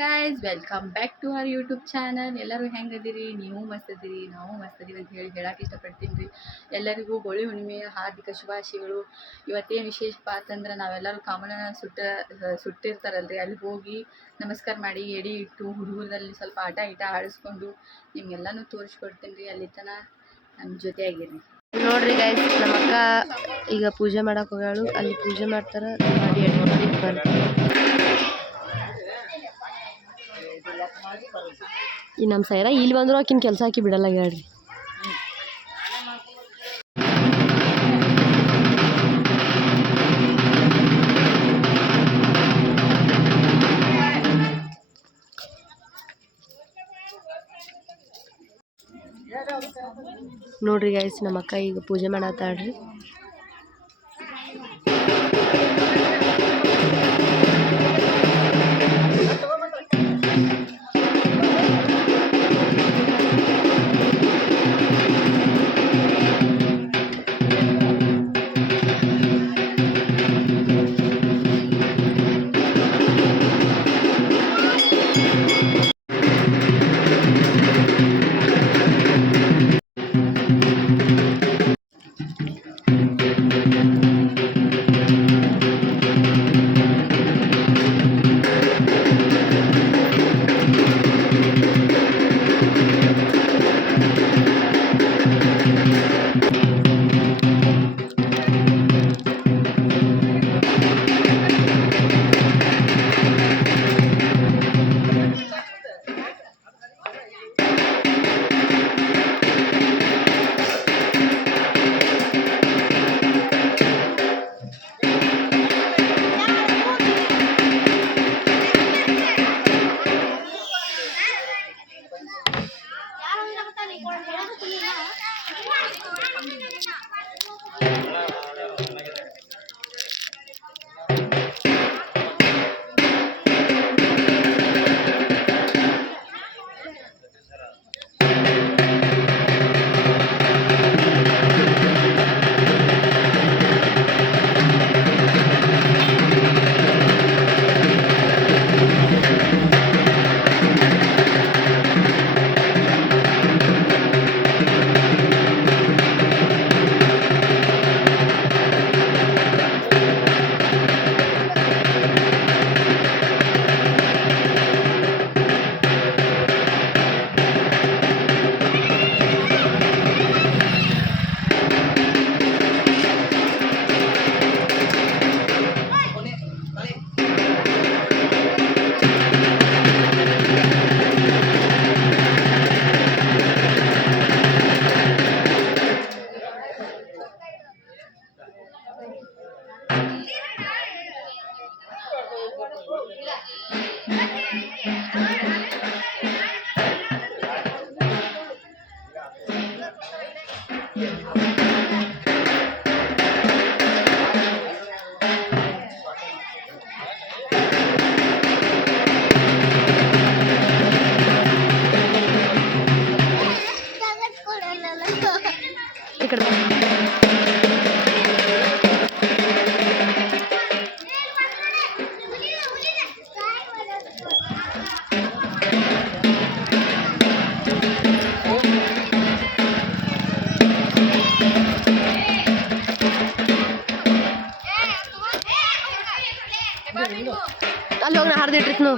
Guys welcome back to our YouTube channel. ಎಲ್ಲರೂ ಹೆಂಗದಿರಿ? ನೀವು ಮಸ್ತ್ ಅದೀರಿ, ನಾವು ಮಸ್ತ್ ಅದೀವಿ ಅಂತ ಹೇಳಕ್ಕೆ ಇಷ್ಟಪಡ್ತೀನಿ ರೀ. ಎಲ್ಲರಿಗೂ ಹೋಳಿ ಹುಣ್ಣಿಮೆಯ ಹಾರ್ದಿಕ ಶುಭಾಶಯಗಳು. ಇವತ್ತೇನು ವಿಶೇಷಪ್ಪ ಅಂತಂದ್ರೆ ನಾವೆಲ್ಲರೂ ಕಾಮನ ಸುಟ್ಟಿರ್ತಾರಲ್ರಿ, ಅಲ್ಲಿ ಹೋಗಿ ನಮಸ್ಕಾರ ಮಾಡಿ ಎಡಿ ಇಟ್ಟು ಹುಡುಗರಲ್ಲಿ ಸ್ವಲ್ಪ ಆಟ ಆಡಿಸ್ಕೊಂಡು ನಿಮ್ಗೆಲ್ಲನೂ ತೋರಿಸ್ಕೊಡ್ತೀನಿ ರೀ. ಅಲ್ಲಿ ತನಕ ನಮ್ಮ ಜೊತೆ ಆಗಿರಿ. ನೋಡ್ರಿ ಗೈಸ್, ನಮ್ಮ ಅಕ್ಕ ಈಗ ಪೂಜೆ ಮಾಡಕ್ಕೆ ಹೋಗ್ಯಾಳು. ಅಲ್ಲಿ ಪೂಜೆ ಮಾಡ್ತಾರೆ, ಮಾಡಿ ಎಡಿಟ್ ಮಾಡಿ ಬರ್ತಾರೆ. ಈ ನಮ್ಮ ಸೈರ ಇಲ್ಲಿ ಬಂದ್ರು ಆಕಿನ ಕೆಲಸ ಹಾಕಿ ಬಿಡಲ್ಲ ಹೇಳ್ರಿ. ನೋಡ್ರಿ ಗೈಸ್, ನಮ್ಮ ಅಕ್ಕ ಈಗ ಪೂಜೆ ಮಾಡತ್ತಾಳ್ರಿ. ಅಲ್ಲಿ ಹೋಗಿ ನಾ ಹರಿದಿಟ್ಟಿರ್ತೀನಿ.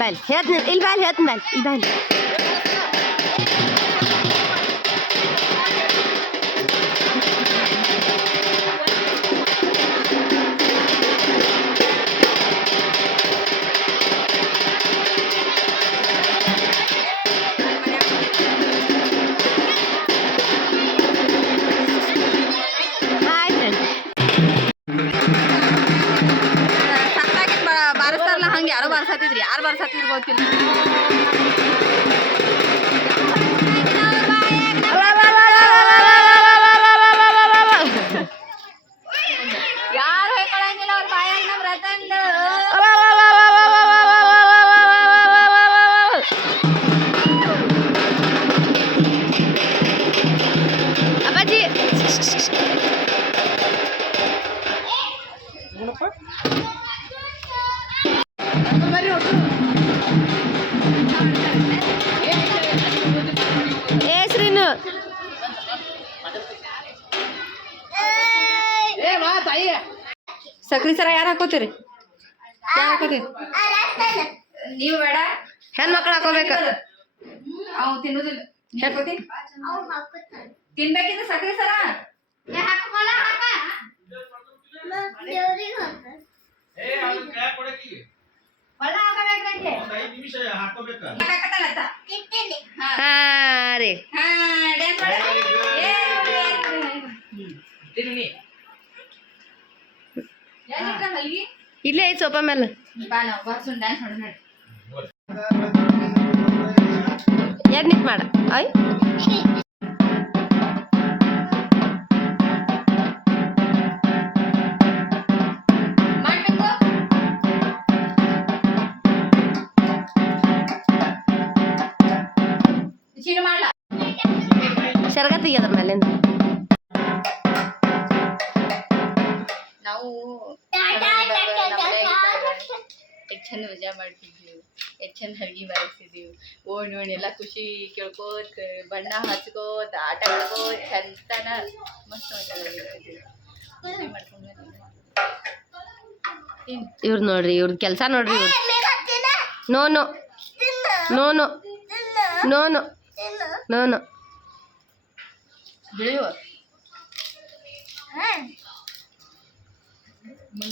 ಬಾಯ್ ಹೇಳ್ತೀನಿ ಇಲ್ಲಿ ಬಾಯ್ ಹೇಳ್ತೀನಿ ಬಾಯ್ ಇಲ್ಲಿ ಬಾಯ್ ಸತ್ತಾಗಿತ್ತು ಬಾರಿಸ್ತಾರಲ್ಲ ಹಂಗೆ ಯಾರೋ ಬಾರಿಸತ್ತಿದ್ರಿ ಯಾರು ಬಾರಿಸತ್ತಿದ್ರು ಗೊತ್ತಿಲ್ಲ. ಯಾರು ಹೇಳ್ಕೊಳಂಗಿಲ್ಲ ಅವ್ರ ಬಾಯಾಗ ನಮ್ಮ ರತಂಡ. ಅಪ್ಪಾಜಿ ಏ ಶ್ರೀನು ಸಕ್ರಿ ಸರ ಯಾರು ಹಾಕೋತೀರಿ? ಯಾರು ಹಾಕೋತೀರಿ? ನೀವು ಬೇಡ, ಹೆಣ್ಮಕ್ಳು ಹಾಕೋಬೇಕು. ಅವ್ ತಿನ್ನೋದಿಲ್ಲ. ನೀ ಹಾಕೋತಿ? ತಿನ್ಬೇಕಿದ್ರೆ ಸಕ್ರಿ ಸರ ಹಾಂ ರೀ ಇಲ್ಲೇ ಐತಿ ಸೋಫಾ ಮೇಲೆ. ಯಾರು ನಿಂತು ಮಾಡ ಆಯ್ ಶರ್ಗ ತೆಗಿಯೋದ್ರ ಮೇಲಿಂದ ನಾವು ಎಷ್ಟು ಚಂದ ಮಜಾ ಮಾಡ್ತಿದ್ವಿ, ಎಷ್ಟು ಚಂದ ಅಡ್ಗೆ ಮಾಡಿಸ್ತಿದ್ವಿ. ಓಣಿ ಓಣಿ ಎಲ್ಲ ಖುಷಿ ಕೇಳ್ಕೋತ ಬಣ್ಣ ಹಚ್ಕೋತ ಆಟ ಆಡ್ಕೋತ ಚಂತನ ಮಸ್ತ್ ಮಜಾ ಇವ್ರು ನೋಡ್ರಿ ಇವ್ರ ಕೆಲಸ ನೋಡ್ರಿ ಇವ್ರು. No no no no no no no no ಬೆಳೆಯುವ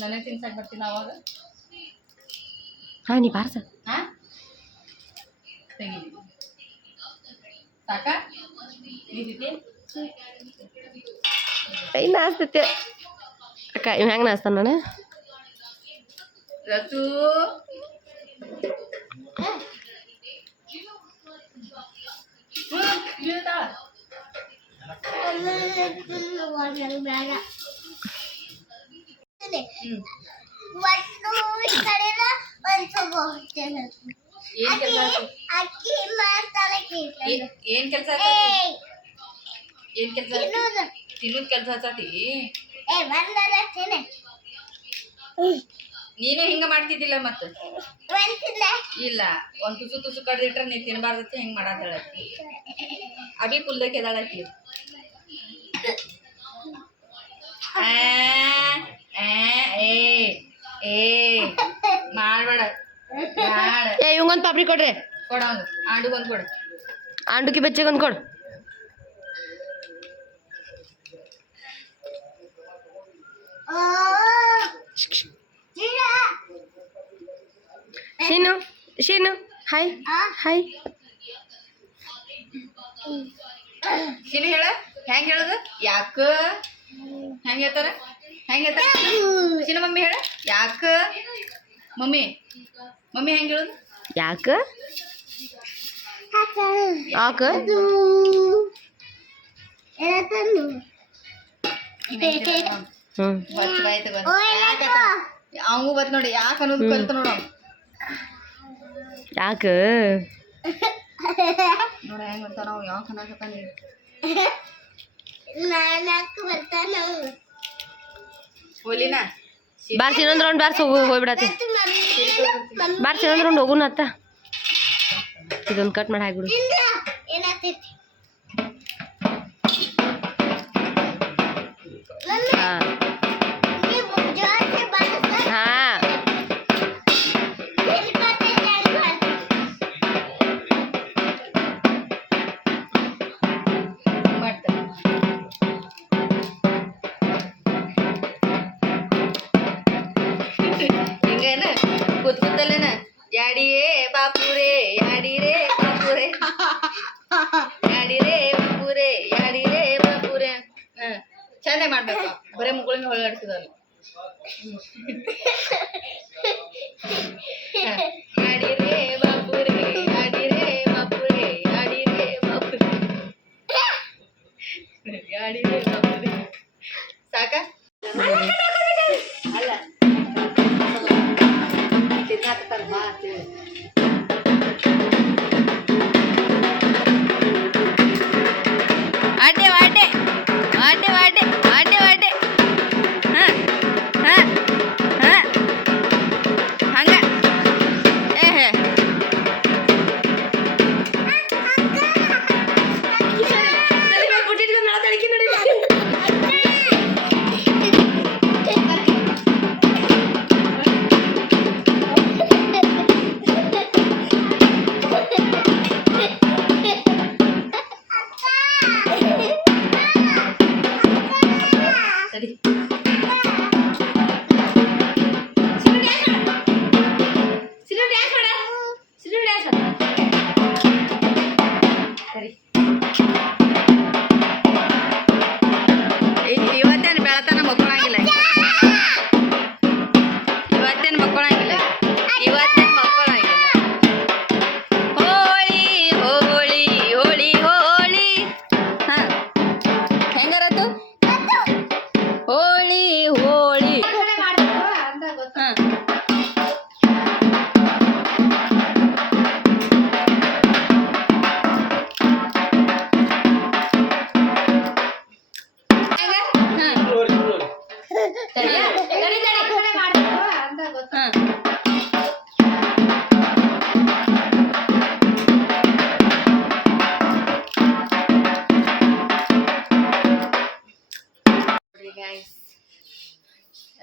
ನನಗೆ ತಿನ್ಸಕ್ ಬರ್ತೀನಿ ಅವಾಗ. ಹಾಂ ನೀ ಬಾರ್ಸ ಹಾಂ ತೆಗಿ ಸಾಕ ನೀತಿ ಕೈ ನಾಸ್ತೈತೆ ಅಕ್ಕ ಇವ್ ಹೆಂಗೆ ನಾಸ್ತಾನ ನೋಡ ರಸು ಏನ್ ಕೆಲಸ ಏನ್ ಕೆಲಸ ತಿನ್ನೋದ್ ಕೆಲಸ ಹಚ್ಚತಿ. ನೀನು ಹಿಂಗ ಮಾಡ್ತಿದ್ದಿಲ್ಲ ಮತ್ತ ಇಲ್ಲ ಒಂದ್ ತುಸು ತುಸು ಕಡ್ದಿಟ್ರ ನೀ ತಿನ್ಬಾರ್ದತಿ ಹೆಂಗ್ ಮಾಡಾದಳತಿ ಅಭಿ ಪುಲ್ದಕ್ಕೆ ಎದಾಳತಿ ಮಾಡ್ಬೇಡ ಏ ಇವಂಗೊಂದು ಪಾಪಡಿ ಕೊಡ್ರಿ ಕೊಡ ಅವ್ನು ಆಂಡುಗೊಂದು ಕೊಡು ಆಂಡುಕಿ ಬೆಚ್ಚಗೊಂದು ಕೊಡು ಶೀನು ಶೀನು ಹಾಯ್ ಹಾಯ್ ಶೀನು ಹೇಳ ಹೆಂಗ್ ಹೇಳುದು ಯಾಕ ಹೆಂಗ್ ಹೇಳ್ತಾರ ಹೆಂಗ್ ಹೇಳ್ತಾರ ಶೀನು ಮಮ್ಮಿ ಹೇಳ ಯಾಕ ಮಮ್ಮಿ ಮಮ್ಮಿ ಹೆಂಗ್ ಹೇಳುದು ಯಾಕ ಯಾಕ ಅವಂಗೂ ಬತ್ ನೋಡಿ ಯಾಕೆ ಅನ್ನೋದು ಕಲ್ತ ನೋಡ ಯಾಕ ನೋಡ ಹೆಂಗ್ ಬರ್ತಾವ ನಾವು ಯಾವ ಕನ್ನಡ ಹೋಲಿನ ಬಾರ್ಸ್ ಇನ್ನೊಂದು ರೌಂಡ್ ಬಾರ್ಸ್ ಹೋಗ್ಬಿಡತ್ತೆ ಬಾರ್ಸ್ ಇನ್ನೊಂದು ರೌಂಡ್ ಹೋಗುನ ಅತ್ತ ಇದೊಂದು ಕಟ್ ಮಾಡಿ ಹಾಕ್ಬಿಡು ಹಾಂ ಯಾಡಿ ರೇ ಬಾಪುರೆ ಯಾಡಿ ರೇ ಬಾಪುರೆ ಯಾಡಿ ರೇ ಬಾಪುರೆ ಯಾಡಿ ರೇ ಬಾಪುರೆ. ಚಂದ ಮಾಡ್ಬೇಕು, ಬರೇ ಮುಗುಳಿನ ಹೊಳಗಾಡ್ಸೋದಲ್ಲ. ಯಾಡಿ ರೇ ಬಾಪುರೆ ಯಾಡಿ ರೇ ಬಾಪುರೆ ಯಾಡಿ ರೇ ಬಾಪುರೆ ಯಾಡಿ ರೇ ಬಾಪುರೆ. ಸಾಕ ಅಲ್ಲ ತಿನ್ನಾಕತ್ತಾರ ಬಾ ಅಂತೇಳಿ. ವಾಟೆ ವಾಟೆ ವಾಟೆ ವಾಟೆ ವಾಟೆ ವಾಟೆ. ಹಾಂ ಹಾಂ ಹಾಂ ಹಂಗ ಏ ಇವತ್ತೇನು ಬೆಳತನ ಮಕ್ಕಳಾಗಿಲ್ಲ, ಇವತ್ತೇನು ಮಕ್ಕಳಾಗಿಲ್ಲ, ಇವತ್ತೇನು ಮಕ್ಕಳಾಗಿಲ್ಲ. ಹೋಳಿ ಹೋಳಿ ಹೋಳಿ ಹೋಳಿ. ಹಾಂ ಹೆಂಗಾರತ್ತು ಹೋಳಿ ಹೋಳಿ. ಹಾಂ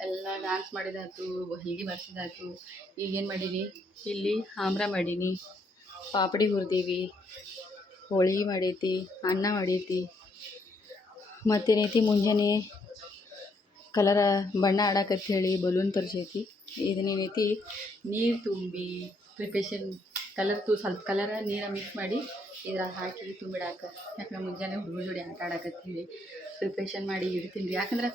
ಎಲ್ಲ ಡ್ಯಾನ್ಸ್ ಮಾಡಿದಾಯ್ತು, ಹೊಲಿಗೆ ಬರ್ಸಿದಾಯ್ತು. ಈಗೇನು ಮಾಡೀನಿ, ಇಲ್ಲಿ ಆಮ್ರ ಮಾಡೀನಿ, ಪಾಪಡಿ ಹುರಿದೀವಿ, ಹೋಳಿಗೆ ಮಾಡೈತಿ, ಅನ್ನ ಮಾಡೈತಿ. ಮತ್ತೇನೈತಿ ಮುಂಜಾನೆ ಕಲರ ಬಣ್ಣ ಆಡಕಂತ ಹೇಳಿ ಬಲೂನ್ ತರಿಸೈತಿ. ಇದನ್ನೇನೈತಿ ನೀರು ತುಂಬಿ ಪ್ರಿಪ್ರೇಷನ್ ಕಲರ್ ಸ್ವಲ್ಪ ಕಲರ ನೀರ ಮಿಕ್ಸ್ ಮಾಡಿ ಇದ್ರಾಗ ಹಾಕಿ ತುಂಬಿಡಾಕ. ಯಾಕಂದ್ರೆ ಮುಂಜಾನೆ ಹುಡುಗರು ಜೋಡಿ ಆಟ ಆಡಕಂತ ಹೇಳಿ ಪ್ರಿಪ್ರೇಷನ್ ಮಾಡಿ ಇಡ್ತೀನಿ ರೀ. ಯಾಕಂದ್ರೆ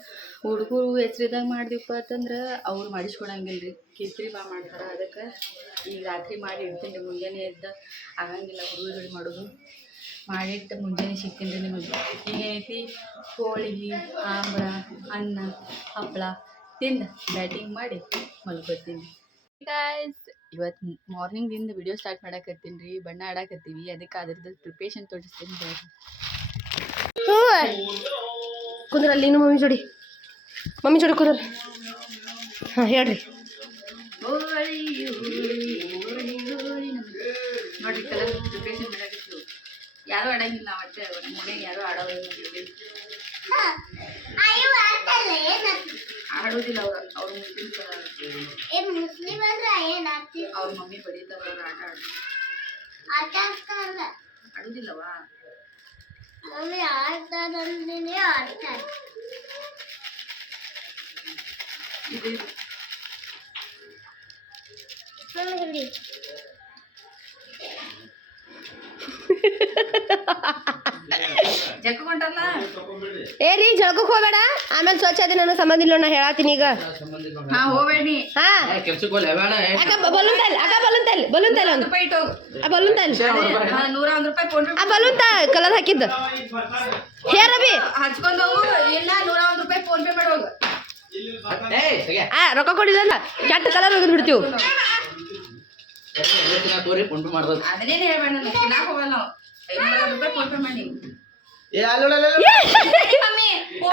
ಹುಡುಗರು ಹೆಸ್ರಿದಾಗ ಮಾಡಿದೀವಪ್ಪ ಅಂತಂದ್ರೆ ಅವ್ರು ಮಾಡಿಸ್ಕೊಡಂಗಿಲ್ಲ ರೀ, ಕಿರಿಕಿರಿ ಭಾಳ ಮಾಡ್ತಾರೆ. ಅದಕ್ಕೆ ಈಗ ರಾತ್ರಿ ಮಾಡಿ ಇಡ್ತೀನಿ ರೀ. ಮುಂಜಾನೆ ಎದ್ದು ಆಗಂಗಿಲ್ಲ ಹುಡುಗರು ಜೋಡಿ ಮಾಡೋದು. ಮಾಡಿಟ್ಟು ಮುಂಜಾನೆ ಸಿಗ್ತೀನಿ ರೀ ನಿಮಗೆ. ಈಗೇನೈತಿ ಹೋಳಿಗೆ, ಆಮ್ರ, ಅನ್ನ, ಹಪ್ಪಳ ತಿಂದು ಬ್ಯಾಟಿಂಗ್ ಮಾಡಿ ಮಲ್ಕೊತೀನಿ. ಗಾಯ್ಸ್ ಇವತ್ತು ಮಾರ್ನಿಂಗಿಂದ ವಿಡಿಯೋ ಸ್ಟಾರ್ಟ್ ಮಾಡಕತ್ತೀನಿ ರೀ. ಬಣ್ಣ ಆಡಕತ್ತೀವಿ, ಅದಕ್ಕೆ ಅದ್ರದ್ದು ಪ್ರಿಪ್ರೇಷನ್ ತೋರಿಸ್ತೀನಿ ರೀ. ಕುಂದ್ರಲ್ಲಿ ಇನ್ನು ಮಮ್ಮಿ ಜೋಡಿ ಕುಂದ್ರ. ಹಾಂ ಹೇಳ್ರಿ. ಹೋಳಿ ಹೋಳಿ ಹೋಳಿ ಹೋಳಿ ನೋಡ್ರಿ ಕಲರ್ ಪ್ರಿಪ್ರೇಷನ್ ಮಾಡಕತ್ತೀವಿ. ಯಾರೂ ಆಡಂಗಿಲ್ಲ, ಮತ್ತೆ ಒಂದು ಮನೆಗೆ ಯಾರೂ ಆಡೋದಿಲ್ಲ, ಆಡೋದಿಲ್ಲ. ಅವ್ರ ಮುಸ್ಲಿಮ್ ಅವ್ರ ಮಮ್ಮಿ ಬಡಿತಾರ, ಅವ್ರು ಆಟ ಆಡೋದಿಲ್ಲವಾ? ಇದು ಜಕ್ಕೊಂಟಲ್ಲ ಏ ರೀ ಜಳಕಕ್ಕೆ ಹೋಗ್ಬೇಡ, ಆಮೇಲೆ ಸ್ವಚ್ಛ ಅದೇ ನನಗೆ ಸಂಬಂಧ ಇಲ್ಲ. ನಾ ಹೇಳತ್ತೀನಿ ಈಗ. ಹಾ ಹೋಗ್ಬೇಡಿ. ಹಾ ಅಕ್ಕ ಬಲೂನ್ ತಲ್, ಅಕ್ಕ ಬಲೂನ್ ತಲ್, ಬಲೂನ್ ತಲ್ ಒಂದು ರೂಪಾಯಿ ಇಟ್ಟು ಆ ಬಲೂನ್ ತಲ್, 101 ರೂಪಾಯಿ ಫೋನ್ ಆ ಬಲೂನ್ ತ ಕಲರ್ ಹಾಕಿದ್ದು ಹೇ ರವಿ ಹಚ್ಕೊಂಡು ಹೋಗು. ಇಲ್ಲ 101 ರೂಪಾಯಿ ಫೋನ್ ಪೇ ಮಾಡೋಗ. ರೊಕ್ಕ ಕೊಡಿಲ್ಲ ಕೆಟ್ಟ ಕಲರ್ ಹೋಗಿದ್ ಬಿಡ್ತೀವಿ. ಅದನ್ನೇನು ಹೇಳ್ಬೇಡ, ತಿನ್ನಾಕ ಹೋಗಲ್ಲ ನಾವು. 500 ರೂಪಾಯಿ ಫೋನ್ ಪೇ ಮಾಡಿ.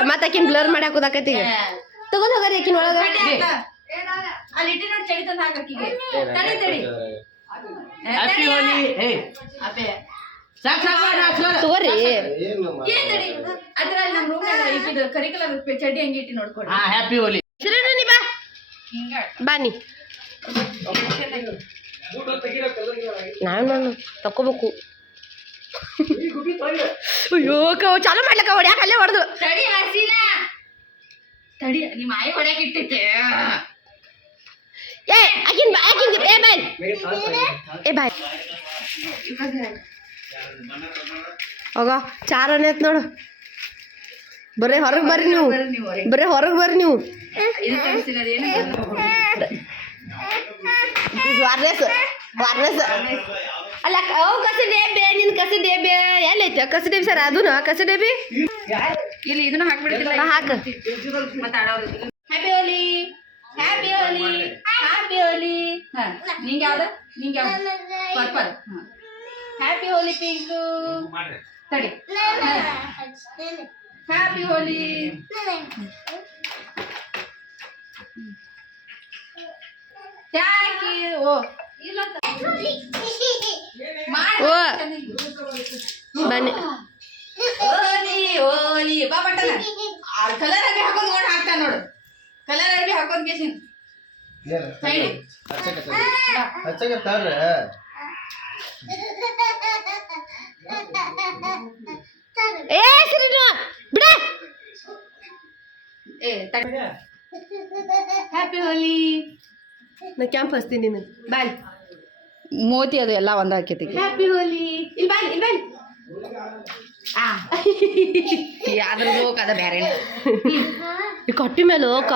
ಮತ್ತೆ ಆಕಿನ ಬ್ಲರ್ ಮಾಡಿ ಹಾಕೋದಾಕೈತಿ. ಈಗ ತಗೊಂಡ್ ಹೋಗ್ರಿ ಆಕಿನ ಒಳಗ. ಅಲ್ಲಿ ಇಟ್ಟು ನೋಡಿ ಚಡಿ ತಂದು ಹಾಕಿಗೆ. ತಡಿ ತಡಿ ತಗೋರಿ. ಅದ್ರಲ್ಲಿ ನಮ್ಮ ರೂಮ್ ಇದು ಕರಿಕಲರ್ ಚಡ್ಡಿ ಹಂಗೆ ಇಟ್ಟು ನೋಡ್ಕೊಂಡು. ಹ್ಯಾಪಿ ಹೋಲಿ. ನೀ ಬಾ ಬಾ ನೀ. ನಾನು ತಕೋಬೇಕು. ಅಯ್ಯೋ ಚಾಲು ಮಾಡ್ಲಕ್ಕ ಹೊಡ್ಯಾಕ ಅಲ್ಲೇ ಹೊಡೆದು. ತಡಿ ಹಸಿನ ತಡಿ, ನಿಮ್ಮ ಆಯಿ ಹೊಡ್ಯಾಕ ಇಟ್ಟೈತೆ. ಏ ಆಕಿನ್ ಆಕಿನ್ ಏ ಬಾಯ್ ಏ ಬಾಯ್ ಹೋಗ ಚಾರ್ ಅನ್ನೈತ್ ನೋಡು ಬರೇ ಹೊರಗೆ ಬರ್ರಿ ನೀವು ಬರೇ ಹೊರಗೆ ಬರ್ರಿ ನೀವು ವಾರ್ನೆಸ್ ವಾರ್ನೆಸ್ ಅಲ್ಲ ಅವು ಕಸ ಡೇಬಿ ನಿನ್ ಕಸ ಡೇಬಿ ಎಲ್ಲೈತೆ ಕಸ ಡೇಬಿ ಸರ್ ಅದೂನು ಕಸ ಡೇಬಿ ಇಲ್ಲಿ ಇದನ್ನ ಹಾಕ್ಬಿಡ್ತಿಲ್ಲ ಹಾಕ ಮಾತಾಡೋರು ಹ್ಯಾಪಿ ಹೋಲಿ ಹ್ಯಾಪಿ ಹೋಲಿ ಹ್ಯಾಪಿ ಹೋಲಿ ಹಾ ನಿಂಗೆ ಯಾವ್ದು ಪರ್ಪಲ್ ಹ್ಯಾಪಿ ಹೋಲಿ ಪಿಂಕು ತಡಿ ಹ್ಯಾಪಿ ಹೋಲಿ ಥ್ಯಾಂಕ್ ಯು ಓ ಓ ಬನ್ನಿ ಓಲಿ ಓಲಿ ಬಾ ಬಟ್ಟನ ಕಲರ್ ಅರ್ಬಿ ಹಾಕೋದು ನೋಡಿ ಹಾಕ್ತಾ ನೋಡು ಕಲರ್ ಅರ್ಬಿ ಹಾಕೋದ್ ಕೇಸಿನ್ ಸೈಡಿ ಏ ಸರಿನಾ ಬಿಡ ಏ ಹ್ಯಾಪಿ ಹೋಲಿ ನಾ ಕ್ಯಾಂಪ್ ಹಚ್ತೀನಿ ನೀನು ಬಾಯ್ ಮೋತಿ ಅದು ಎಲ್ಲ ಒಂದ್ ಹಾಕೈತಿ ಹ್ಯಾಪಿ ಹೋಲಿ ಇಲ್ಲಿ ಬಾಯ್ ಇಲ್ಲಿ ಬಾಯ್ ಯಾವ್ದ್ರದ್ದು ಅದ ಬೇರೆ ಈ ಕಟ್ಟಿ ಮೇಲೆ ಹೋಗ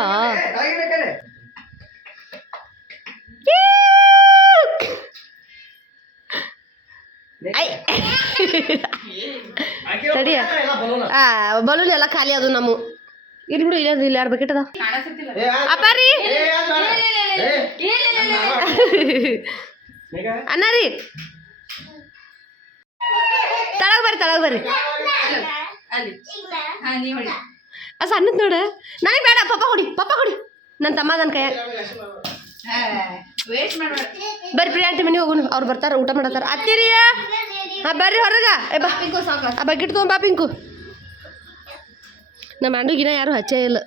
ತಡಿಯ ಬಲೂನ್ ಎಲ್ಲ ಖಾಲಿ ಅದು ನಮ್ಮ ಇಲ್ಲಿ ಬಿಡು ಇಲ್ಲ ಇಲ್ಲಿ 2 ಬಕೆಟ್ ಅದ ಅಪ್ಪ ರೀ ಅಣ್ಣ ರೀ ತಳಗ್ ಬರ್ರಿ ಅಲ್ಲಿ ಹಾ ನೀವ್ ಹೊಡಿ ಸಣ್ಣದ್ ನೋಡ ನನಗೆ ಬೇಡ ಪಪ್ಪ ಕೊಡಿ ನನ್ನ ತಮ್ಮ ನನ್ನ ಕೈಯಾಗ ವೇಸ್ಟ್ ಮಾಡ್ಬೇಡ ಬರ್ರಿ ಪ್ರಿಯಾ ಆಂಟಿ ಮನೆಗೆ ಹೋಗೋಣ ಅವ್ರು ಬರ್ತಾರ ಊಟ ಮಾಡತ್ತಾರ ಅತ್ತಿರಿಯ ಹಾಂ ಬರ್ರಿ ಹೊರಗ ಏ ಬಾ ಪಿಂಕು ಸಾಕು ಆ ಬಕೆಟ್ ತೊಗೊಂಬಾ ಪಿಂಕು ನಮ್ಮ ಅಂಡುಗಿನ ಯಾರು ಹಚ್ಚೇ ಇಲ್ಲ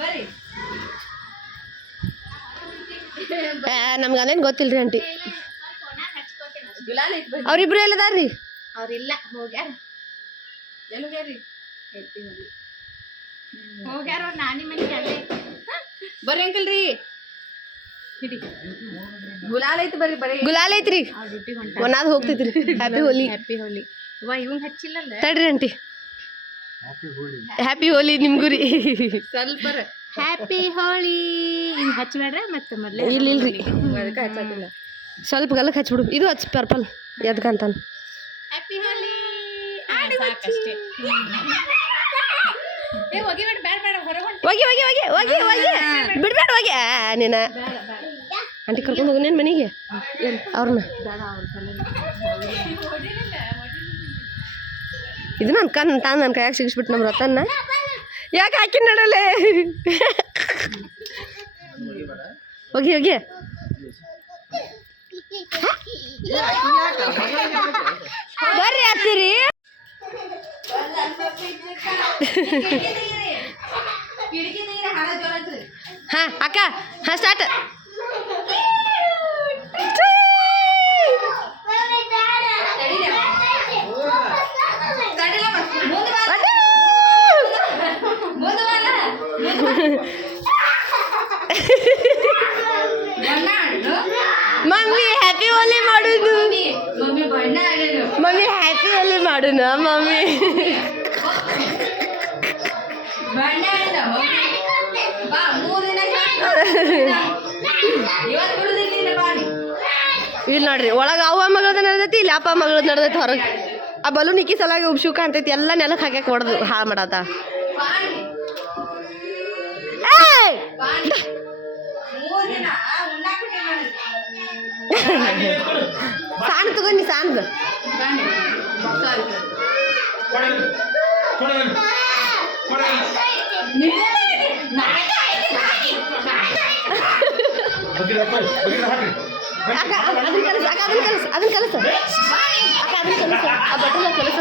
ಬರ್ರಿ ನಮ್ಗೆ ಅದೇನು ಗೊತ್ತಿಲ್ರಿ ಆಂಟಿ ಗುಲಾಲ್ ಐತ್ ಬರ್ರಿ ಅವ್ರಿಬ್ರು ಎಲ್ಲದಾರ್ರಿ ಅವ್ರಿಲ್ಲ ಹೋಗ್ಯಾರ ಎಲ್ಲಿ ಹೋಗ್ಯಾರ್ರಿ ಹೋಗ್ಯಾರ ನಾನಿ ಮನೆಗೆ ಅಲ್ಲೇ ಬರ್ರಿ ಅಂಕಲ್ ರೀ ಹಿಡಿ ಗುಲಾಲ್ ಐತಿ ಬರ್ರಿ ಬರ್ರಿ ಗುಲಾಲ್ ಐತ್ರಿ ಡ್ಯೂಟಿ ಹೊಂಟ ಒನ್ನಾದ್ ಹೋಗ್ತೈತ್ರಿ ಹ್ಯಾಪಿ ಹೋಲಿ ಹ್ಯಾಪಿ ಹೋಲಿ ವಾ ಇವಂಗ್ ಹಚ್ಚಿಲ್ಲಲ್ಲ ತಡ್ರಿ ಆಂಟಿ ಹ್ಯಾಪಿ ಹೋಲಿ ನಿಮ್ಗೂ ರೀ ಸ್ವಲ್ಪ ಹ್ಯಾಪಿ ಹೋಳಿ ಹಿಂಗ್ ಹಚ್ಚಬೇಡ್ರೆ ಮತ್ತೆ ಮೊದಲೇ ಇಲ್ರಿ ಅದಕ್ಕೆ ಹಚ್ಚತ್ತಿಲ್ಲ ಸ್ವಲ್ಪ ಗಲ್ಲಕ್ಕೆ ಹಚ್ಬಿಡು ಇದು ಹಚ್ಚ ಪರ್ಪಲ್ ಎದ್ಕಂತಾನ ಹ್ಯಾಪಿ ಹೋಲಿ ಸಾಕಷ್ಟೇ ಏ ಹೋಗಿಬೇಡ ಬೇಡ ಬೇಡ ಹೊರಗೆ ಹೋಗಿ ಬಿಡ್ಬೇಡ ಹೋಗಿ ನೀನ ಆಂಟಿ ಕರ್ಕೊಂಡು ಹೋಗಿ ಮನೆಗೆ ಅವ್ರನ್ನ ಇದು ನನ್ನ ಕೈಯಾಗ ಸಿಗಿಸ್ಬಿಟ್ಟು ನಮ್ಮ ರತನ್ನ ಯಾಕೆ ಹಾಕಿ ನಡಲೆ ಹೋಗಿ ಬರ್ರಿ ಹತ್ತಿರಿ ಹಾ ಅಕ್ಕ ಹಾ ಸ್ಟಾರ್ಟ್ ಮಮ್ಮಿ ಹ್ಯಾಪಿ ಹೋಲಿ ಮಾಡೋದು ಮಮ್ಮಿ ಹ್ಯಾಪಿ ಹೋಲಿ ಮಾಡೋಣ ಮಮ್ಮಿ ಇಲ್ಲಿ ನೋಡ್ರಿ ಒಳಗೆ ಅವ್ವ ಮಗಳದ ನಡೆದೈತಿ ಇಲ್ಲಿ ಅಪ್ಪ ಮಗಳದ ನಡೆದೈತಿ ಹೊರಗೆ ಆ ಬಲೂನ್ ಇಕ್ಕಿ ಸಲಾಗಿ ಉಪ್ಶುಕ ಅಂತೈತಿ ಎಲ್ಲ ನೆಲಕ್ಕೆ ಹಾಕ್ಯಾಕ ಹೊಡೆದು ಹಾಳು ಮಾಡತ್ತ ಸಾಣ್ ತಗೊಂಡಿ ಸಾಣ್ದು ಅಕ್ಕ ಅದನ್ನ ಕಲಸ ಅಕ್ಕ ಅದನ್ನ ಕಲಸ ಅಕ್ಕ ಅದನ್ನ ಕಲಸ ಆ ಬಟ್ಟಲ ಕಲಸ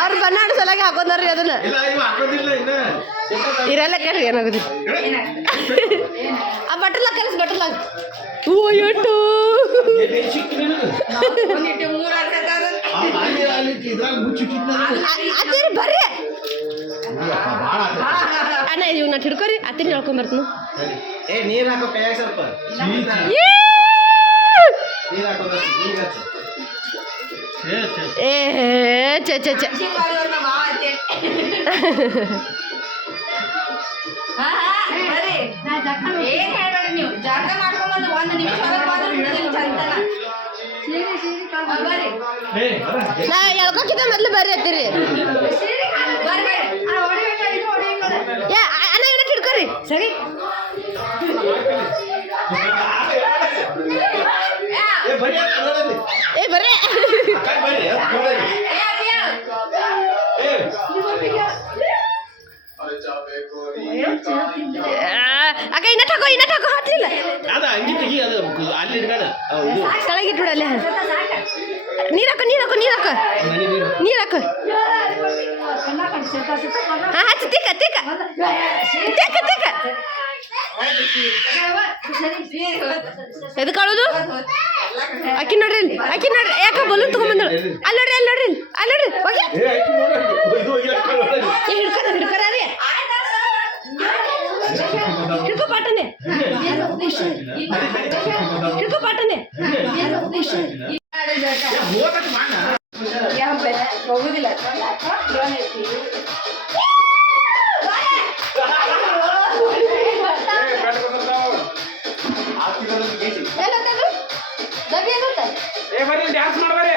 ಅವ್ರು ಬನ್ನಾಡು ಸಲಾಗಿ ಹಾಕೋದಾರ್ರಿ ಅದನ್ನ ಇರಲ್ಲ ಕಡ್ರಿ ಏನಾಗುದಿಲ್ಲ ಆ ಬಟ್ಟಲ ಕಲಸ ಬಟ್ಟಲಾಗ ಎಷ್ಟು ಅತ್ತೀರಿ ಬರ್ರಿ ಅಣ್ಣ ಇವ್ನ ಹಿಡ್ಕೊರಿ ಅತ್ತೀರಿ ಹೇಳ್ಕೊಂಬರ್ತೀನಿ ನೀರ್ ಹಾಕೋ ಕೈಯಾಗ ಸ್ವಲ್ಪ ನೀರ್ ಹಾಕೋ ಏ ಚ ಚ ಚ ಏನ್ ಹೇಳ್ಬೇಡಿ ನೀವು ಜಾಗ ಮಾಡ್ಕೊಂಬಂದು ಒಂದು ನಿಮಿಷ ನಾ ಎಳ್ಕೊಕ್ಕಿಂತ ಮೊದ್ಲು ಬರ್ರಿ ಅತ್ತೀರಿ ಏ ಅಣ್ಣ ಏನ ಹಿಡ್ಕೊರಿ ಸರಿ ಏ ಬರ್ರಿ ಅಕ್ಕ ಇನ್ನ ಠಾಕೋ ಹತ್ಲಿಲ್ಲ ಕೆಳಗಿಟ್ಬಿಡ ಅಲ್ಲಿ ನೀರಾಕ ಹಾ ಹಚ್ಚ ತಿಕ್ಕ ಎದಕ್ಕೆ ಅಳೋದು ಅಕ್ಕಿ ನೋಡ್ರಿ ಯಾಕ ಬಲು ತಗೊಂಬಂದಳು ಅಲ್ಲಿ ನೋಡ್ರಿ ಹೋಗಿ ಹಿಡ್ಕರ ರೀ ಹಿಡ್ಕೊ ಪಾಟನೆ ಹೋಗುದಿಲ್ಲ ಡ್ಯಾನ್ಸ್ ಮಾಡ್ಬಾರೆ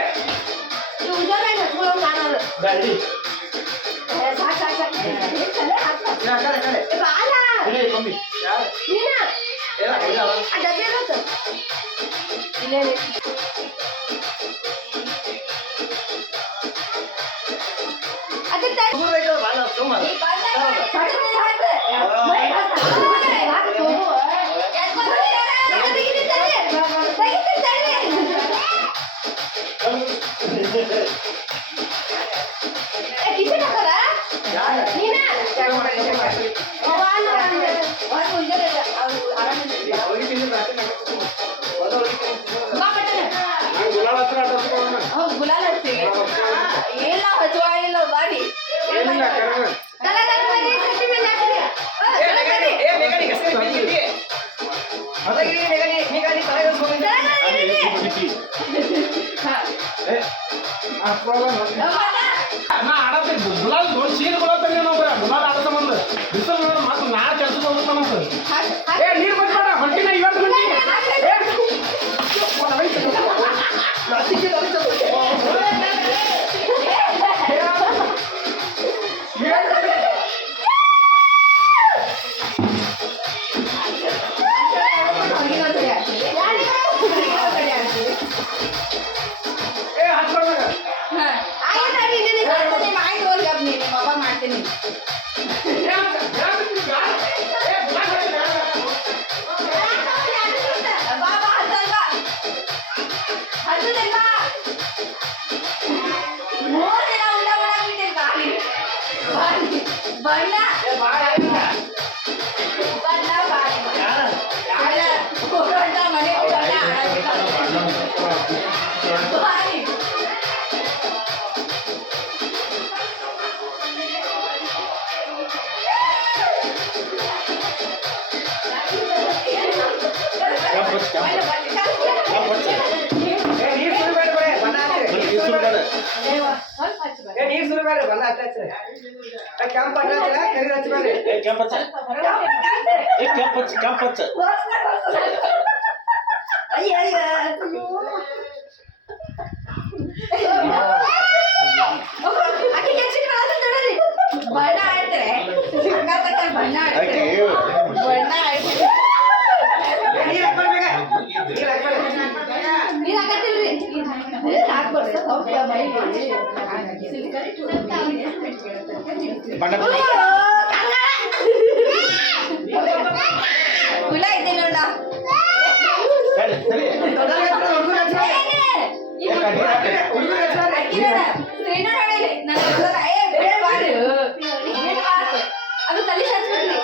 ಗುಲಾಲ್ ಹಚ್ತೀವಿ ಎಲ್ಲ ಹಚ್ಚುವಾಗಿಲ್ಲ ಬಾಡಿ ನಾ ಆಡತ್ತೆ ಗುಲಾಲ್ ಸೀನ್ ಕೊಡತ್ತೆ ನಾವು ಗುಲಾಲ್ ಆಡತ್ತ ಬಂದು ಬಿಸಿಲು ಮತ್ತೆ ನಾ ಕೆಲಸಕ್ಕೆ ಹೋಗ್ತಾನಂತ ಏ ನೀರು ಕೊಟ್ಬೇಡ ಹೊಟ್ಟಿನ 20 ಮಾಡ್ತೀನಿ ಬಣ್ಣ ಮನೆ ನೀರು ಸುರಿಬೇಡ ಬಣ್ಣ ಹಚ್ಚ ಕೆಂಪು ಹಚ್ಚ ಕರಿ ಹಚ್ಚಬೇಡ್ರಿ ಕೆಂಪು ಹಚ್ಚ ಬಣ್ಣ ಆಡ್ತಾರೆ ಬಣ್ಣ ಆಡ್ತಾರೆ ಬಣ್ಣ ಆಡ್ತಾರೆ ನೀರ್ ಹಾಕತ್ತಿಲ್ರಿ ನೀರ್ ಹಾಕ್ಬಾರ್ದು ಹುಳ ಇದೆ ನೋಡ ಅದು ತಲೆ ಹಚ್ಬಿಡ್ಲಿ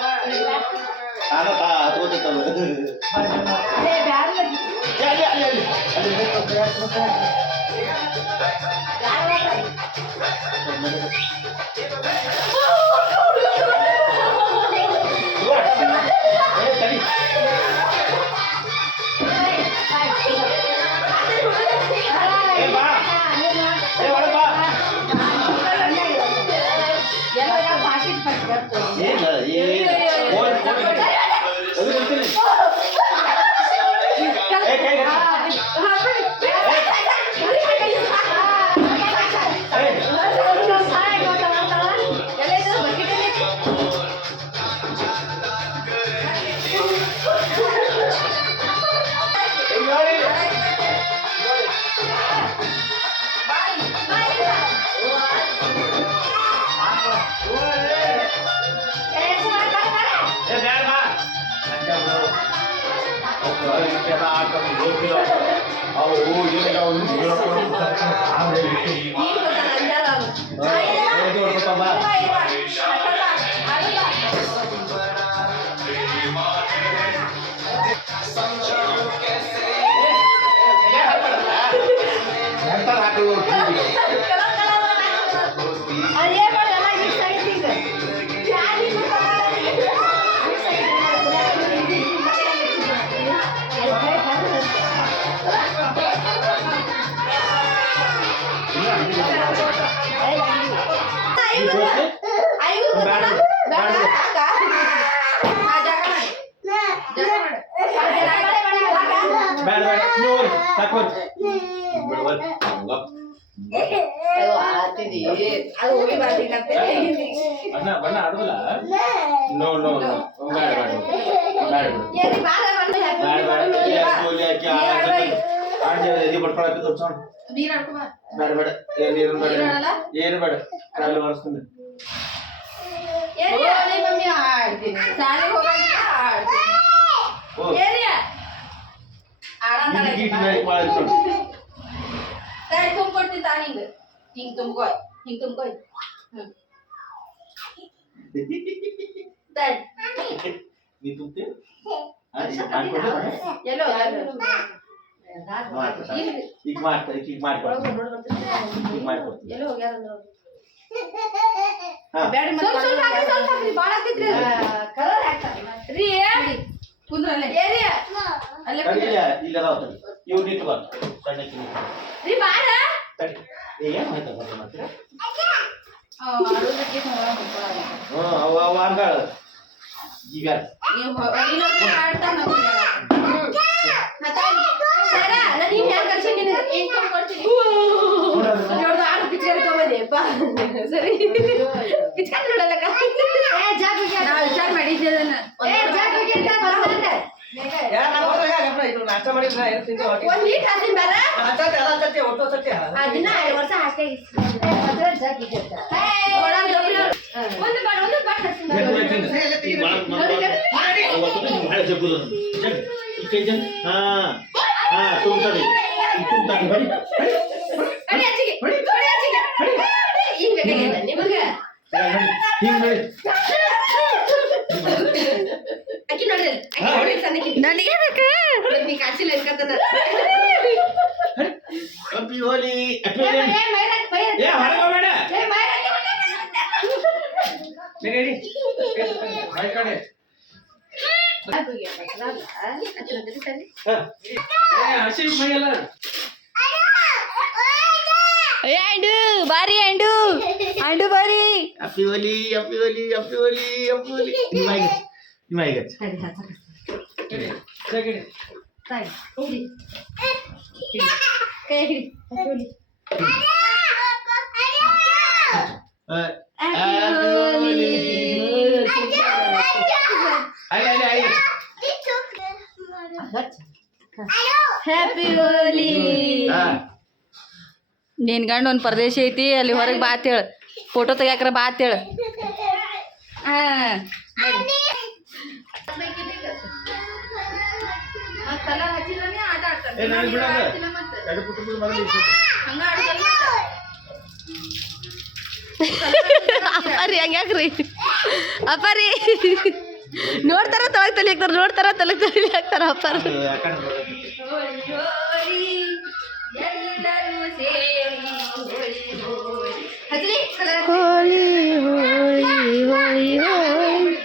ಬಣ್ಣ ಆಡುದಿಲ್ಲ. ನೋ ನೋ ನೋ ಬೇಡ ಏನು ಬೇಡ ಕಾಲ ಮಾಡಿಸ್ತೀನಿ. ಹಿಂಗ್ ತುಂಬ್ಕೋ ನೀ ತುಂಬ್ತೀಯ ಎಲ್ಲೋ ಈಗ ಮಾಡ್ತಾರೆ ಈಗ ಮಾಡ್ಕೊಡ್ತೀನಿ ಈಗ ಮಾಡ್ಕೊಡ್ತೀನಿ. ಎಲ್ಲೋ ಹೋಗ್ಯಾರ ಹಾ ಬಾಳ ಆಗ್ತೈತ್ರಿ ರೀ ಕುಂದ್ರಲ್ಲೇ ಏರಿ ಅಲ್ಲೇ ಇಲ್ಲ ಇವ್ ನಿಂತ್ಕೋ ಸಣ್ಣಕ್ಕೆ ರೀ ಬಾಳ ಏನು ಆಯ್ತಾ ಬರ್ರಿ ಮಾತ್ರ ಆಡೋದಕ್ಕೆ ಅವ ಹಂಗಾಳ ಈಗ ಆಡ್ತಾನ ಸರಿ ಪಿಚ್ಕಾರಿ ನೋಡಲ್ಲ ವಿಚಾರ ಮಾಡಿದ್ದೆ ಒಂದ್ ನೀಟ್ ಹಾಕ್ತೀನಿ ಬೇಡ ಅದನ್ನ 2 ವರ್ಷ ಹಾಕಿ ಒಂದು ಬಾಡ್ ಹಾಕ್ತೀನಿ ಭಾಳ ಜಗ್ಗುದು ಹಾ ಹಾ ತುಂಬ್ತದೆ ತುಂಬ್ತಾನೆ ಈಗ ಬೇಕಾಗಿಲ್ಲ ನಿಮಗೆ ಹಿಂಗ್ ನೋಡಿ ಅಕ್ಕಿ ನೋಡ್ರಿ ನನಗೆ ಬೇಕು ನೀ ಕಾಸಿಲ್ಲ ಅನ್ಕಂತಾನ ಅಪ್ಪಿ ಹೋಲಿ ಅಪ್ಪಿ ಏ ಹೊರಗೆ ಬೇಡ ಹಸಿ ಮೈಯಲ್ಲ ಅಂಡು ಬಾರಿ ಅಂಡು ಅಂಡು ಬಾರಿ ಅಪ್ಪಿ ಹೋಲಿ ಅಪ್ಪಿ ಹೋಲಿ ಅಪ್ಪಿ ಹೋಲಿ ಅಪ್ಪಿ ಹೋಲಿ ನಿಮಗೆ ಹ್ಯಾಪಿ ಹೋಲಿ ನಿನ್ ಗಂಡ ಒಂದು ಪ್ರದೇಶ ಐತಿ ಅಲ್ಲಿ ಹೊರಗೆ ಬಾ ಅಂತೇಳು ಫೋಟೋ ತೆಗ್ಯಾಕ್ರ ಬಾ ಅಂತೇಳು ಕಲರ್ ಹಚ್ಚಿದ್ರೆ ಆಟ ಆಡ್ತಾರೆ ಹಂಗ ಆಡ್ತಾರೆ ಅಪ್ಪಾರಿ ಹಂಗ್ಯಾಕ್ರಿ ಅಪ್ಪಾರಿ ನೋಡ್ತಾರ ತೊಳಗ್ ತಲೆ ಹಾಕ್ತಾರ ನೋಡ್ತಾರ ತೊಳಗ್ ತಲೆ ಹಾಕ್ತಾರ ಅಪ್ಪಾರ ಹೋಳಿ ಹೋಳಿ ಹೋಳಿ ಹೋಳಿ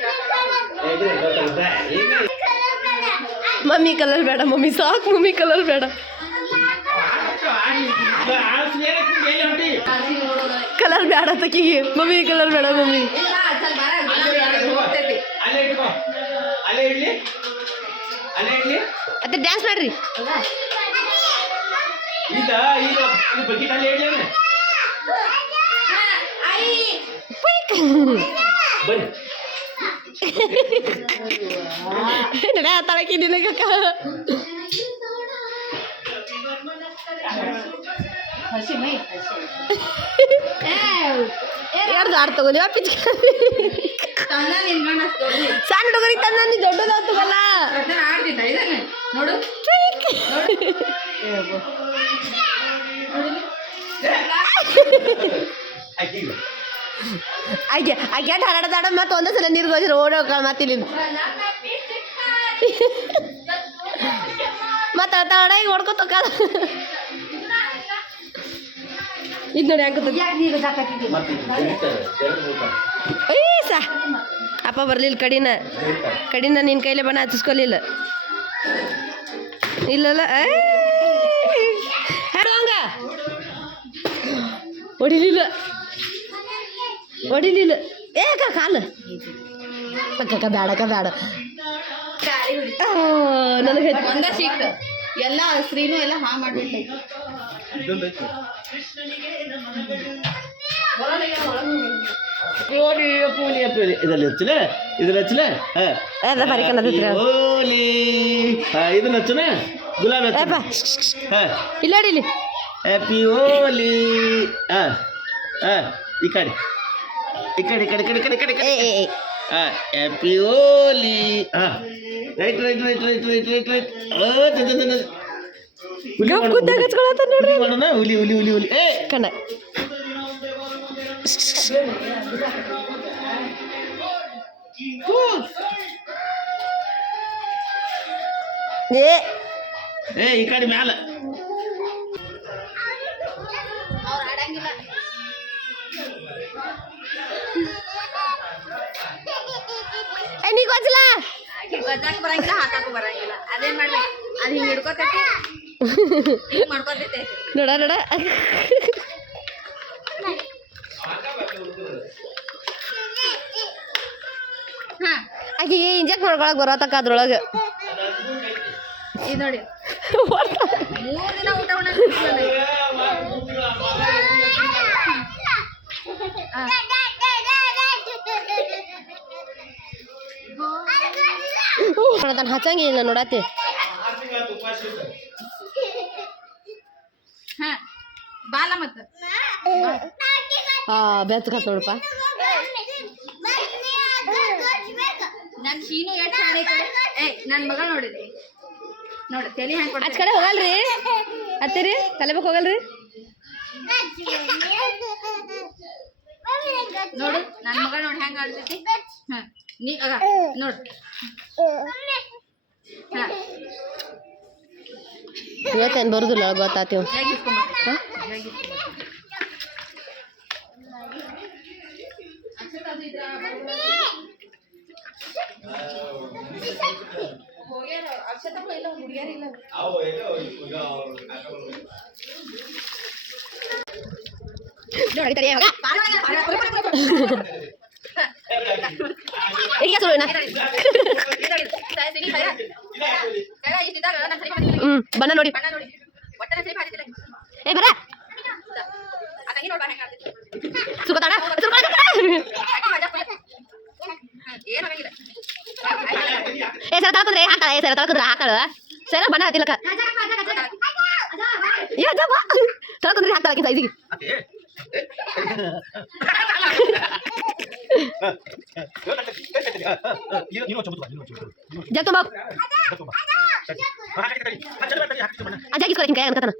ಮಮ್ಮಿ ಕಲರ್ ಬೇಡ ಮಮ್ಮಿ ಸಾಕು ಮಮ್ಮಿ ಕಲರ್ ಬೇಡ ಕಲರ್ ಬೇಡ ತಕ್ಕಿಗೆ ಮಮ್ಮಿ ಕಲರ್ ಬೇಡ ಮಮ್ಮಿ ಅದೇ ಡ್ಯಾನ್ಸ್ ಮಾಡ್ರಿ ನಡ ತಳಕಿ ನಿನಗಕ್ಕ ಯಾರ್ದು ಆಡ್ ತಗೋಲಿ ಪಿಚ್ ಸಣ್ಣ ಹುಡುಗರಿಗೆ ತಂದ ನೀ ದೊಡ್ಡದ ತಗೋಲ್ಲ ನೋಡು ಆಕೆ ಆಕೆ ಹರಡದಾಡ ಮತ್ತೆ ಒಂದೇ ಸಲ ನೀರ್ಗೆ ಹೋದ್ರೆ ಓಡೋಗ ಮತ್ತಿಲ್ಲಿ ಮತ್ತೆ ಅಳ್ತಾಡ ಈಗ ಹೊಡ್ಕೊತಕ್ಕ ಇದು ನೋಡಿ ಏ ಸಾ ಅಪ್ಪ ಬರ್ಲಿಲ್ಲ ಕಡಿನ ನಿನ್ನ ಕೈಲೇ ಬಣ್ಣ ಹಚ್ಚಿಸ್ಕೊಲಿಲ್ಲ ಇಲ್ಲಲ್ಲ ಹಂಗ ಹೊಡಿಲಿಲ್ಲ ಏಕ ಕಾಲು ಅಕ್ಕ ಬೇಡಕ್ಕ ಬೇಡ ನನಗೆ ಒಂದ ಸಿಕ್ತು ಎಲ್ಲ ಶ್ರೀನು ಎಲ್ಲ ಹಾ ಮಾಡ್ಬಿಟ್ಟು ಇದರಲ್ಲಿ ಹಚ್ಚಲೆ ಅದ ಪರಿಕನ್ನದಿತ್ರ ಇದನ್ನ ಹಚ್ಚನ ಗುಲಾಬಿ ಇಲ್ಲ ಇಲ್ಲಿ ಹ್ಯಾಪಿ ಹೋಲಿ ಈ ಕಡೆ ಹ್ಯಾಪಿ ಹೋಲಿ ರೈಟ್ ಮಾಡೋಣ ಹುಲಿ ಏ ಕಣ್ಣ ಏ ಈ ಕಡೆ ಮ್ಯಾಲ ನೀ ಗೊತ್ತಿಲ್ಲ ಗೊತ್ತಾಕ ಬರಂಗಿಲ್ಲ ಹಾಕಾಕ ಬರಂಗಿಲ್ಲ ಅದೇನ್ ಮಾಡ್ಬೇಕು ಅದು ಹಿಂಗೆ ಹಿಡ್ಕೊತೈತಿ ಮಾಡ್ಕೊತೈತೆ ನೋಡ ಆಕೆಗೆ ಇಂಜೆಕ್ಟ್ ಮಾಡ್ಕೊಳಕ್ ಬರತಕ್ಕ ಅದ್ರೊಳಗೆ ಇದು ನೋಡಿ 3 ದಿನ ಊಟ ನಾನು ಹಚ್ಚಂಗಿಲ್ಲ ನೋಡತ್ತೆ ಬಾಲ ಮತ್ತ ಬೆಚ್ಚಗತ್ ನೋಡಪ್ಪ ನನ್ ಶೀನು ಎಷ್ಟು ಶಾಣೆ ಕಡೆ ನನ್ನ ಮಗಳು ನೋಡಿದ್ರಿ ನೋಡಿ ತಲೆ ಹೆಂಗೆ ಆಚ ಕಡೆ ಹೋಗಲ್ರಿ ಅತ್ತೀರಿ ಕಲಿಬೇಕು ಹೋಗಲ್ರಿ ನೋಡು ನನ್ನ ಮಗಳು ನೋಡಿ ಹೆಂಗೆ ಆಡ್ತೈತಿ ನೀ ನೋಡು ಇವತ್ತೇನು ಬರುದಿಲ್ಲ ಗೊತ್ತಾತೀವಿ ನೋಡಿ ತಡಿ ಈಗ ಸುಳ್ಳು ಬಣ್ಣ ನೋಡಿ ಏ ಬರ ಸುಖತಾಡ ಏ ಸರ ತಳ್ಕೊಂಡ್ರೆ ಹಾಕಳ ಏ ಸರ ತಳ್ಕೊಂಡ್ರೆ ಹಾಕಳ ಸರ ಬಣ್ಣ ಹತ್ತಿಲಕ್ಕ ತಳ್ಕೊಂಡ್ರೆ ಹಾಕ್ತಾಳಕ್ಕೆ ಸೈಜಿಗೆ ಜಗ್ ತುಂಬ ಅಜ್ಜಾಗಿಸ್ಕೊಳಕ್ಕೆ ಕೈ ಅನ್ಕತಾನ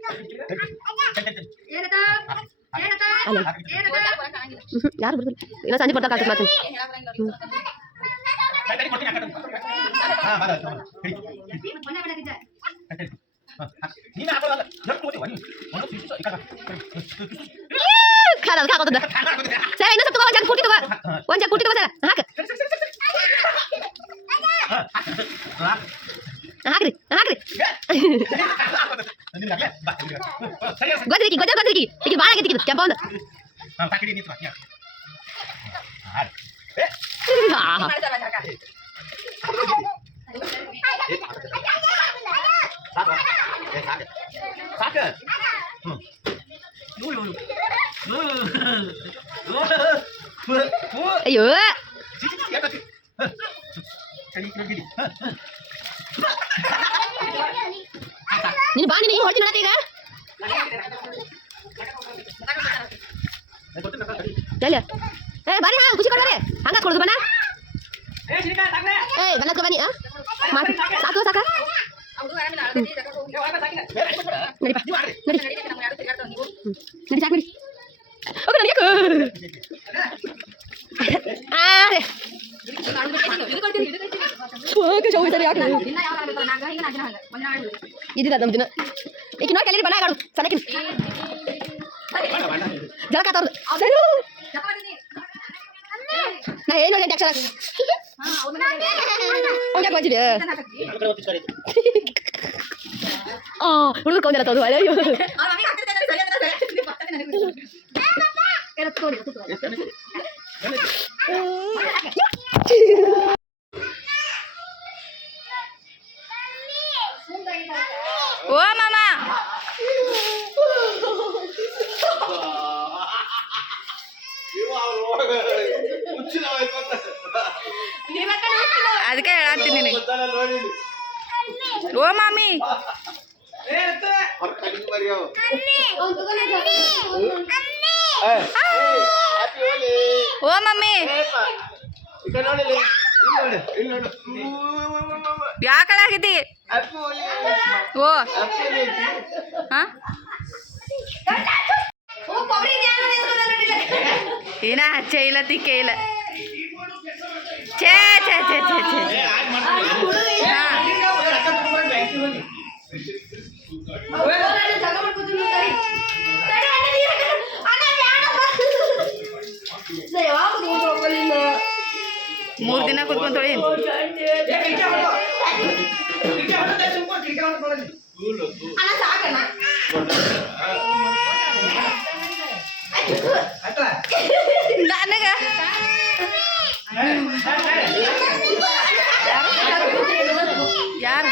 ಯಾರು ಬರುದಿಲ್ಲ ಇನ್ನೂ ಸಂಜೆ ಬರ್ತಾ ಕಾಡ್ತದೆ ಮಾತು ಖಾದ ಖಾಗೋದ ಸರ್ ಇನ್ನೂ ಸ್ವಲ್ಪ ಒಂದು ಜಗ್ ಪುಟ್ಟಿ ತಗೋ ಒಂದು ಜಗ್ ಪುಟ್ಟಿ ತಗೋ ಸರ್ ಹಾಕ್ರಿ ಹಾಕ್ರಿ ಗೊತ್ತಿರಿಕಿ ಈಗ ಭಾಳ ಆಗೈತಿ ಕೆಂಪ ಒಂದು ಅಯ್ಯೋ ನೀನು ಬಾ ನೀನು ಹೊಡ್ತೀನಿ ನೋಡತ್ತೆ ಈಗ ಎಲ್ಲ ಏ ಬನ್ನಿ ಹಾ ಖುಷಿ ಕೊಡ್ರಿ ಹಂಗ ಕೊಡುದು ಬಣ್ಣ ಏ ಬಣ್ಣ ಬನ್ನಿ ಮಾಡಿ ಸಾಕು ಸಾಕ ನಡಿ ನಡಿ ನಡಿ ಸಾಕು ಬಿಡಿ ಓಕೆ ನಡಿ ಇದಿದ ನಮ್ಮ ದಿನ ಈಗ ನೋಡಿ ಕಲೀರಿ ಬಣ್ಣ ಆಗಾಡು ಸಣ್ಣಕಿನ ಜಳಕ ತವ್ರದು ಸರಿ ನಾ ಏನು ನೋಡಿ ಅಕ್ಷರ ಹೋಗ್ಯಾಕ ಬಂದಿದೆ ಹುಡುಗರು ಕೌಂದಿಲ್ಲ ತೋದು ಅಯ್ಯೋ ಓ ಮಾಮ ಅದಕ್ಕೆ ಹೇಳತ್ತೀನಿ ನಿನಗೆ ಓ ಮಾಮಿ ಓ ಮಮ್ಮಿ ಯಾಕಳಾಗಿದ್ದಿ ಓ ಹಾ ಏನ ಹಚ್ಚ ಇಲ್ಲ ತಿಕ್ಕೆ ಇಲ್ಲ ಛೇ ಛೇ ಛೇ ಛೇ ಛೇ ಮೂರು ದಿನ ಕುತ್ಕೊಂತೊಳಿ ನನಗ ಯಾರು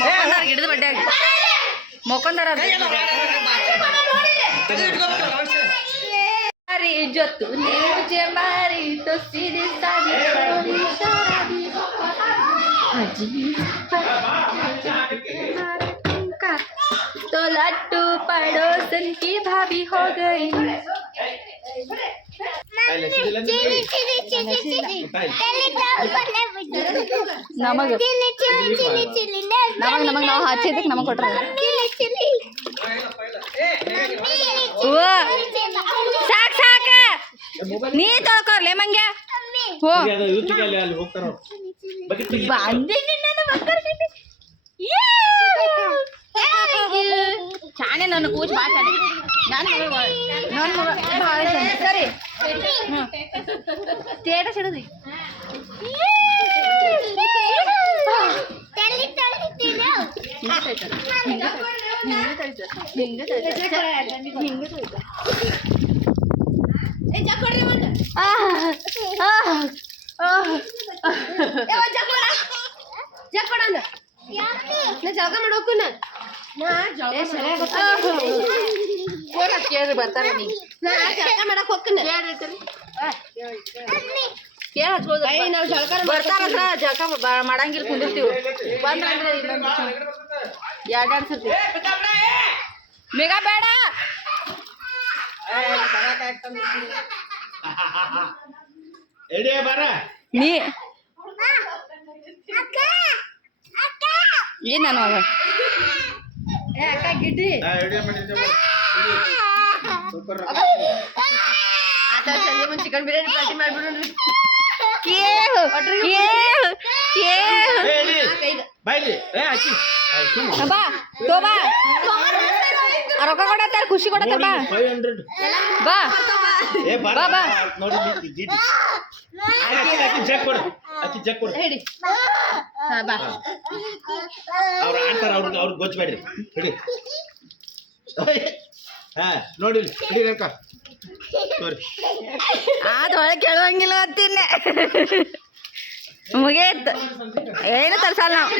ಮೊಕೊಂದಾರ ಗಿಡದ ಬಡ್ಡ್ಯಾಗ ಮೊಕೊಂದಾರ ಜೊತ್ತು ನೇಜೆ ಮಾರಿ तो सीधी सादी छोरी शराबी का तो लट्टू पड़ोसन की भाभी हो गई ನಮಗ ನಮಗ ನಾವು ಹಚ್ಚಿದ್ದಕ್ಕೆ ನಮಗೆ ಕೊಟ್ರ ಸಾಕ್ ಸಾಕ ನೀ ತೊಳ್ಕೊರ್ಲೆ ಮಂಗ್ಯ ಹೋ ಚಾನೆ ನನ್ನ ಕೂಚ್ ಮಾತಾಡಿ ಸರಿ ಸ್ಟೇಟಸ್ ಇಡದ್ರಿ ಜಳಕ ಮಾಡೋಕುನ ಕೇಳ್ರಿ ಬರ್ತಾರ ನೀ ಜಳಕ ಮಾಡಕ್ ಹೋಗ್ತೀನಿ ಕೇಳ ನಾವು ಜಳಕ ಬರ್ತಾರಂದ್ರ ಜಳಕ ಮಾಡಂಗಿಲ್ಲ ಕುಂದಿರ್ತೀವಿ ಬಂದ್ರಂದ್ರೆ ಎರಡೆರಡು ಸರ್ತಿ ಬೇಗ ಬೇಡ ನೀ ಏನ್ ನಾನು ಅವ ಅಕ್ಕ ಗಿಡ್ಡಿ ಸಂಜೆ ಮುಂದೆ ಚಿಕನ್ ಬಿರಿಯಾನಿ ಪಾರ್ಟಿ ಮಾಡ್ಬಿಡ್ರಿ ಕೇಳು ಕೇಳು ಕೇಳು ಏ, ಇಲ್ಲಿ. ಬಾಯ್ಲಿ ಏ ಅಕ್ಕಿ ಬಾ ತೋಬಾ ರೊಕ್ಕ ಕೊಡತ್ತಾರ ಖುಷಿ ಕೊಡತ್ತಾರ ಬಾ 500 ಬಾ ಏ ಬಾ, ಬಾ ಬಾ. ನೋಡಿ ಜೀಟಿ ಅಕ್ಕಿ ಚೆಕ್ ಕೊಡು ಅಕ್ಕಿ ಚೆಕ್ ಕೊಡು ಹೇಳಿ ಹಾ ಬಾ ಅವ್ರು ಆಡ್ತಾರ ಅವ್ರಿಗೆ ಗೊತ್ತಬೇಡ್ರಿ ಹಿಡಿ ಹಾ ನೋಡಿ ಹಿಡಿ ರೇಖ ನೋಡಿ ಅದೊಳಗೆ ಕೇಳುವಂಗಿಲ್ಲ ಅಂತಿನ್ನೆ ಮುಗಿಯತ್ ಏನು ತರ್ಸಲ್ಲ ನಾವು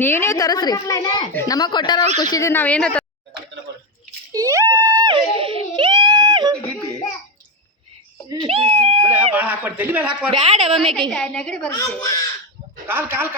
ನೀವು ತರಸ್ರಿ ನಮಗ್ ಕೊಟ್ಟಾರ ಅವ್ರು ಖುಷಿದಿಂದ ನಾವೇನು ಭಾಳ ಹಾಕ್ಬಾರ್ದು ತಲೆ ಮೇಲೆ ಹಾಕ್ಬಾರ್ದು ಬ್ಯಾಡ ಒಮ್ಮೆಕಿ ಕಾಲ್